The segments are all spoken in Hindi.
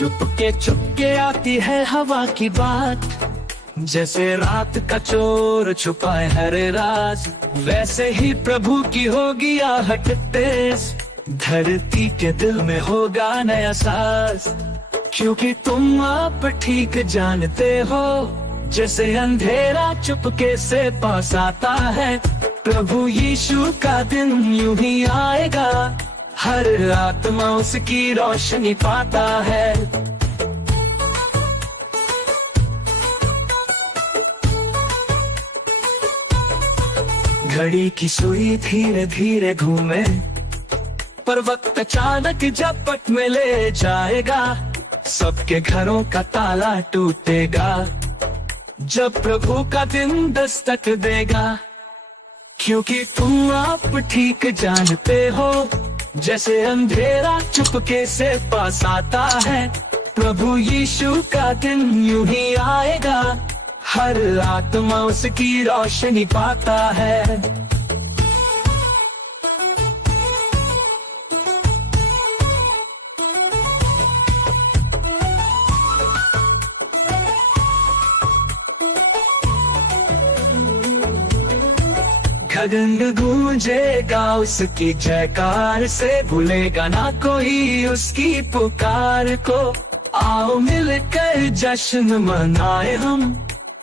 चुपके चुपके आती है हवा की बात, जैसे रात का चोर छुपाए हर राज, वैसे ही प्रभु की होगी आहट तेज, धरती के दिल में होगा नया साज। क्योंकि तुम आप ठीक जानते हो, जैसे अंधेरा चुपके से पास आता है, प्रभु यीशु का दिन यूं ही आएगा, हर आत्मा उसकी रोशनी पाता है। घड़ी की सुई धीरे धीरे घूमे, पर वक्त अचानक झपट में ले जाएगा, सबके घरों का ताला टूटेगा, जब प्रभु का दिन दस्तक देगा। क्योंकि तुम आप ठीक जानते हो, जैसे अंधेरा चुपके से पास आता है, प्रभु यीशु का दिन यूं ही आएगा, हर आत्मा उसकी रोशनी पाता है। गगन गूंजेगा उसकी जयकार से, भूलेगा ना कोई उसकी पुकार को। आओ मिलकर जश्न मनाए हम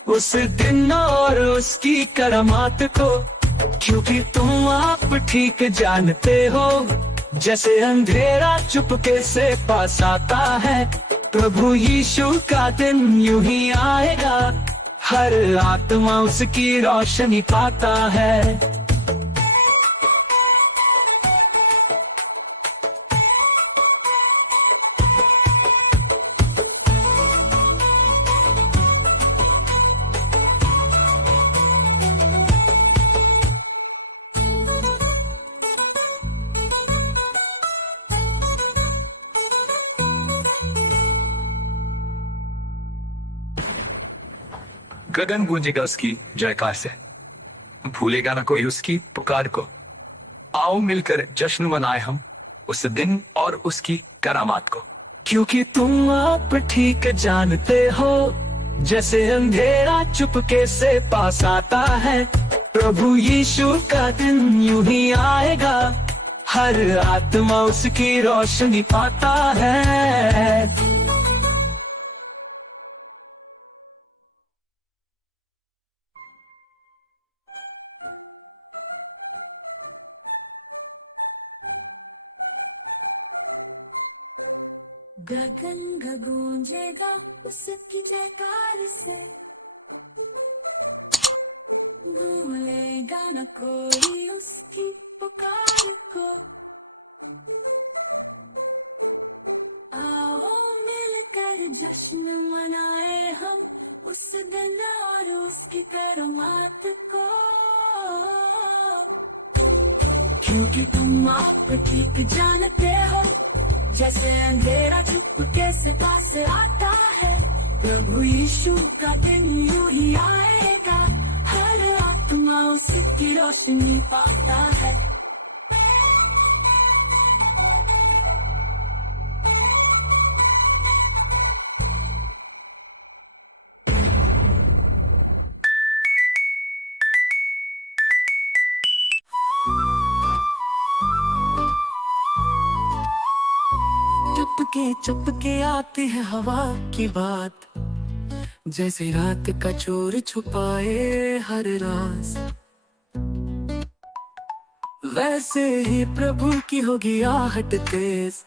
उस दिन और उसकी करामात को। क्योंकि तुम आप ठीक जानते हो, जैसे अंधेरा चुपके से पास आता है, प्रभु यीशु का दिन यूं ही आएगा, हर आत्मा उसकी रोशनी पाता है। गगन गूंजेगा उसकी जयकार से, भूलेगा ना कोई उसकी पुकार को। आओ मिलकर जश्न मनाए हम उस दिन और उसकी करामात को। क्योंकि तुम आप ठीक जानते हो, जैसे अंधेरा चुपके से पास आता है, प्रभु यीशु का दिन यूं ही आएगा, हर आत्मा उसकी रोशनी पाता है। गगन गूंजेगा उसकी जयकार से, भूलेगा न कोई उसकी पुकार को। आओ मिलकर जश्न मनाए हम उस दिन और उसकी करामात को। क्योंकि तुम आप ठीक जानते हो, जैसे अंधेरा चुपके से पास आता है, प्रभु यीशु का दिन यूं ही आएगा, हर आत्मा उसकी रोशनी पाता है। चुपके चुपके आती है हवा की बात, जैसे रात का चोर छुपाए हर राज, वैसे ही प्रभु की होगी आहट तेज,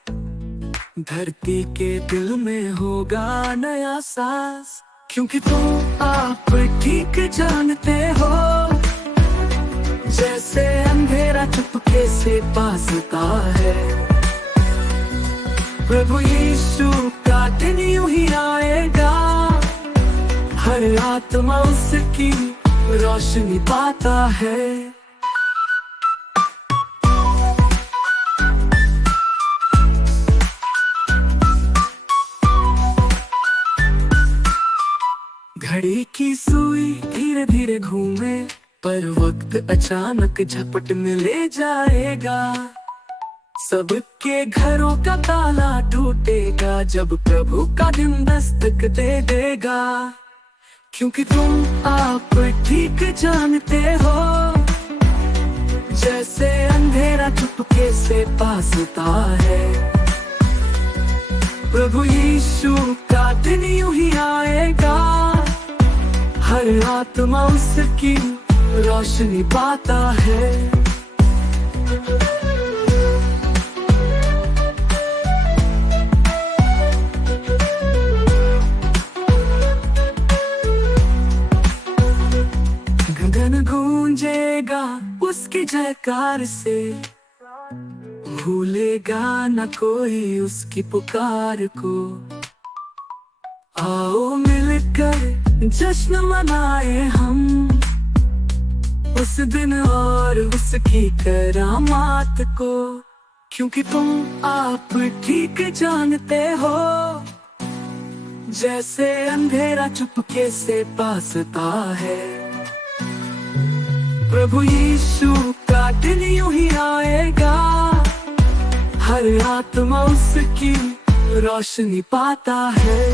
धरती के दिल में होगा नया सांस। क्योंकि तुम आप ठीक जानते हो, जैसे अंधेरा चुपके से पास आता है, प्रभु यीशु का दिन यूं ही आएगा, हर आत्मा उसकी रोशनी पाता है। घड़ी की सुई धीरे धीरे घूमे, पर वक्त अचानक झपट में ले जाएगा, सबके घरों का ताला टूटेगा जब प्रभु का दिन दस्तक दे देगा। क्योंकि तुम आप ठीक जानते हो, जैसे अंधेरा चुपके से पासता है, प्रभु यीशु का दिन यूं ही आएगा। हर आत्मा उसकी रोशनी पाता है। गगन गूंजेगा उसकी जयकार से, भूलेगा न कोई उसकी पुकार को। आओ मिलकर जश्न मनाए हम उस दिन और उसकी करामात को। क्योंकि तुम आप ठीक जानते हो, जैसे अंधेरा चुपके से पासता है, प्रभु यीशु का दिन यूं ही आएगा। हर आत्मा उसकी रोशनी पाता है।